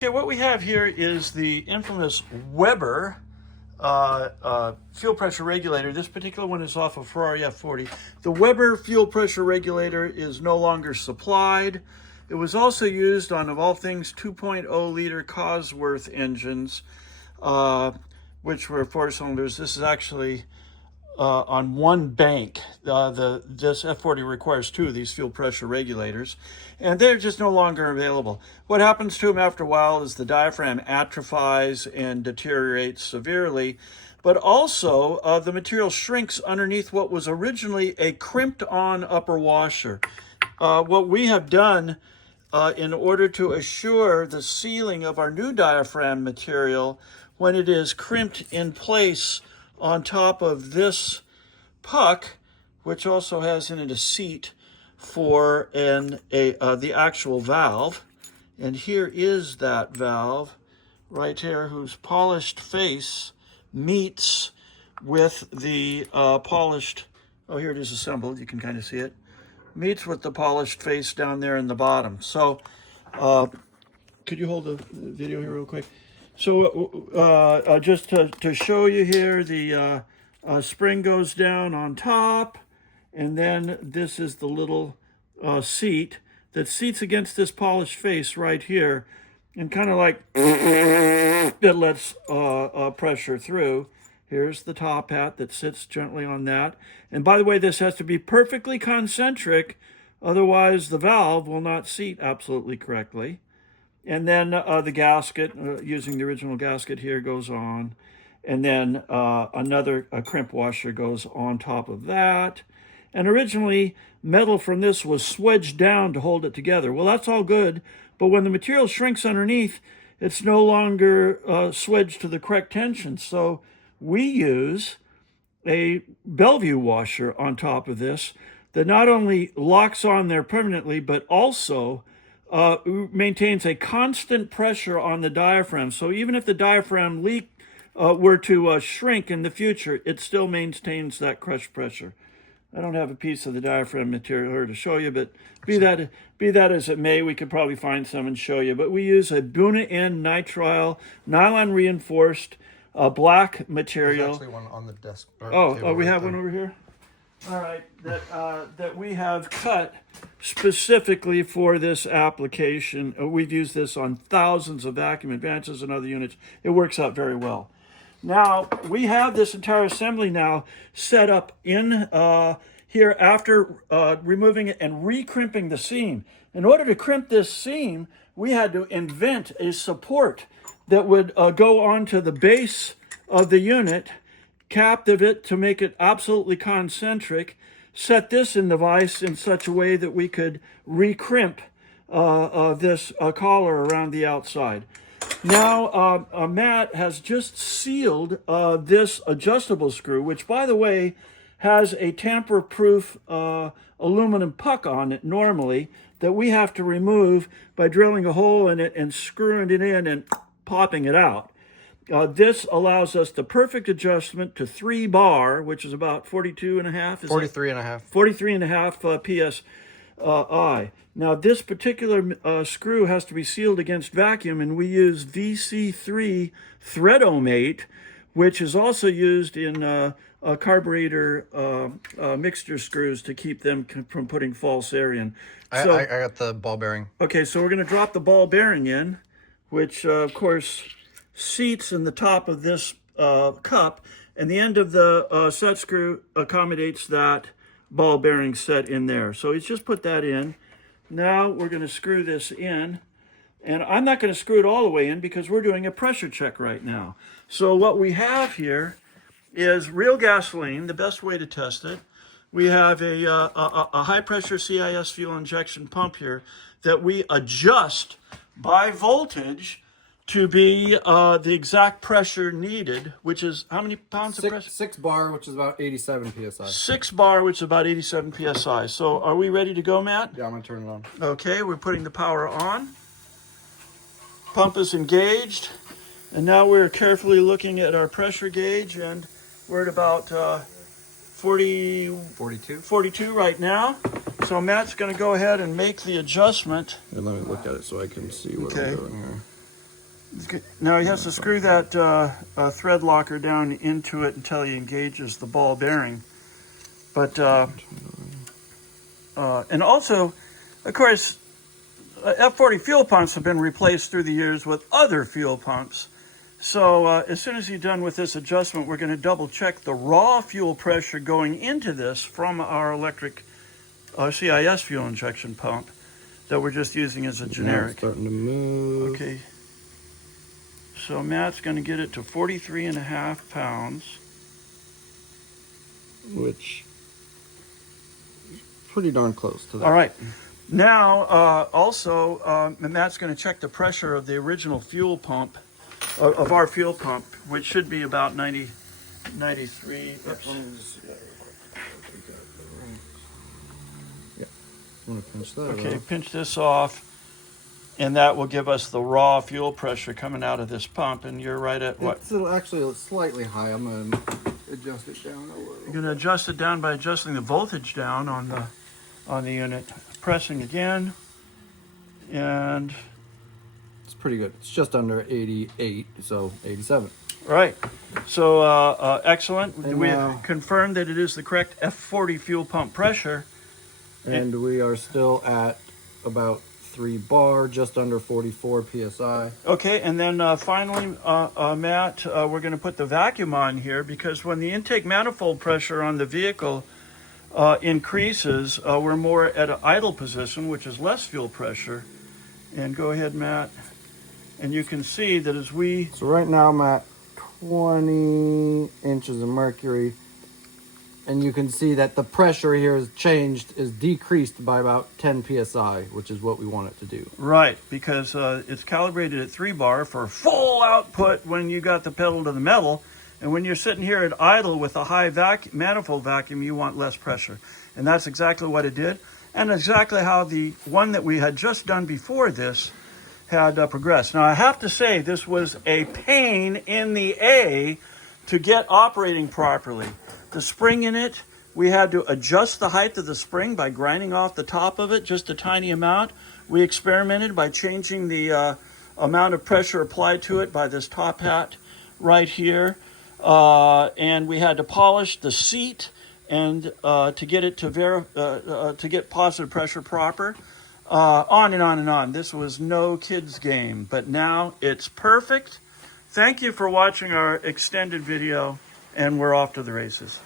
Okay, what we have here is the infamous Weber fuel pressure regulator. This particular one is off of Ferrari F40. The Weber fuel pressure regulator is no longer supplied. It was also used on, of all things, 2.0 liter Cosworth engines, which were 4 cylinders. This is actually on one bank. This F40 requires 2 of these fuel pressure regulators, and they're just no longer available. What happens to them after a while is the diaphragm atrophies and deteriorates severely, but also the material shrinks underneath what was originally a crimped-on upper washer. What we have done in order to assure the sealing of our new diaphragm material when it is crimped in place on top of this puck, which also has in it a seat for the actual valve. And here is that valve right here, whose polished face meets with the polished, oh, here it is assembled, you can kind of see it, meets with the polished face down there in the bottom. So could you hold the video here real quick? So just to show you here, the spring goes down on top, and then this is the little seat that seats against this polished face right here, and kind of like it lets pressure through. Here's the top hat that sits gently on that. And by the way, this has to be perfectly concentric, otherwise the valve will not seat absolutely correctly. And then the gasket, using the original gasket here, goes on. And then another crimp washer goes on top of that. And originally, metal from this was swedged down to hold it together. Well, that's all good. But when the material shrinks underneath, it's no longer swedged to the correct tension. So we use a Bellevue washer on top of this that not only locks on there permanently, but also maintains a constant pressure on the diaphragm. So even if the diaphragm leak were to shrink in the future, it still maintains that crush pressure. I don't have a piece of the diaphragm material here to show you, but be that as it may, we could probably find some and show you. But we use a Buna N nitrile, nylon reinforced black material. There's actually one on the desk. Oh, we have one over here? All right, that we have cut specifically for this application. We've used this on thousands of vacuum advances and other units. It works out very well. Now, we have this entire assembly now set up in here after removing it and re-crimping the seam. In order to crimp this seam, we had to invent a support that would go onto the base of the unit, captive it to make it absolutely concentric, set this in the vise in such a way that we could re-crimp this collar around the outside. Now, Matt has just sealed this adjustable screw, which, by the way, has a tamper-proof aluminum puck on it normally that we have to remove by drilling a hole in it and screwing it in and popping it out. This allows us the perfect adjustment to 3 bar, which is about 42 and a half. 43 and a half. 43 and a half PSI. Now, this particular screw has to be sealed against vacuum, and we use VC3 threadomate, which is also used in carburetor mixture screws to keep them from putting false air in. So, I got the ball bearing. Okay, so we're going to drop the ball bearing in, which, of course, seats in the top of this cup, and the end of the set screw accommodates that ball bearing set in there. So he's just put that in. Now we're going to screw this in, and I'm not going to screw it all the way in because we're doing a pressure check right now. So what we have here is real gasoline, the best way to test it. We have a high pressure CIS fuel injection pump here that we adjust by voltage to be the exact pressure needed, which is how many pounds of pressure? 6 bar, which is about 87 PSI. 6 bar, which is about 87 PSI. So are we ready to go, Matt? Yeah, I'm going to turn it on. Okay, we're putting the power on. Pump is engaged. And now we're carefully looking at our pressure gauge, and we're at about 42 right now. So Matt's going to go ahead and make the adjustment. And let me look at it so I can see what I'm doing here. Now he has to screw that thread locker down into it until he engages the ball bearing. But and also, of course, F40 fuel pumps have been replaced through the years with other fuel pumps. So as soon as he's done with this adjustment, we're going to double check the raw fuel pressure going into this from our electric CIS fuel injection pump that we're just using as a generic. Starting to move. Okay. So Matt's going to get it to 43.5 pounds. Which is pretty darn close to that. All right. Now, also, Matt's going to check the pressure of the original fuel pump, of our fuel pump, which should be about 93. Oops. Yeah. I'm going to pinch that Okay, off. pinch this off, and that will give us the raw fuel pressure coming out of this pump. And you're right at what? It's actually slightly high. I'm going to adjust it down a little. You're going to adjust it down by adjusting the voltage down on the unit. Pressing again, and it's pretty good. It's just under 88, so 87. right. So excellent. And We now- have confirmed that it is the correct F40 fuel pump pressure. And we are still at about 3 bar, just under 44 psi. Okay, and then finally, Matt, we're going to put the vacuum on here because when the intake manifold pressure on the vehicle increases, we're more at an idle position, which is less fuel pressure. And go ahead, Matt. And you can see that as we... So right now I'm at 20 inches of mercury. And you can see that the pressure here is decreased by about 10 psi, which is what we want it to do. Right, because it's calibrated at 3 bar for full output when you got the pedal to the metal. And when you're sitting here at idle with a high manifold vacuum, you want less pressure. And that's exactly what it did. And exactly how the one that we had just done before this had progressed. Now, I have to say, this was a pain in the A to get operating properly. The spring in it, we had to adjust the height of the spring by grinding off the top of it just a tiny amount. We experimented by changing the amount of pressure applied to it by this top hat right here. And we had to polish the seat and to get it to get positive pressure proper. On and on and on. This was no kid's game, but now it's perfect. Thank you for watching our extended video, and we're off to the races.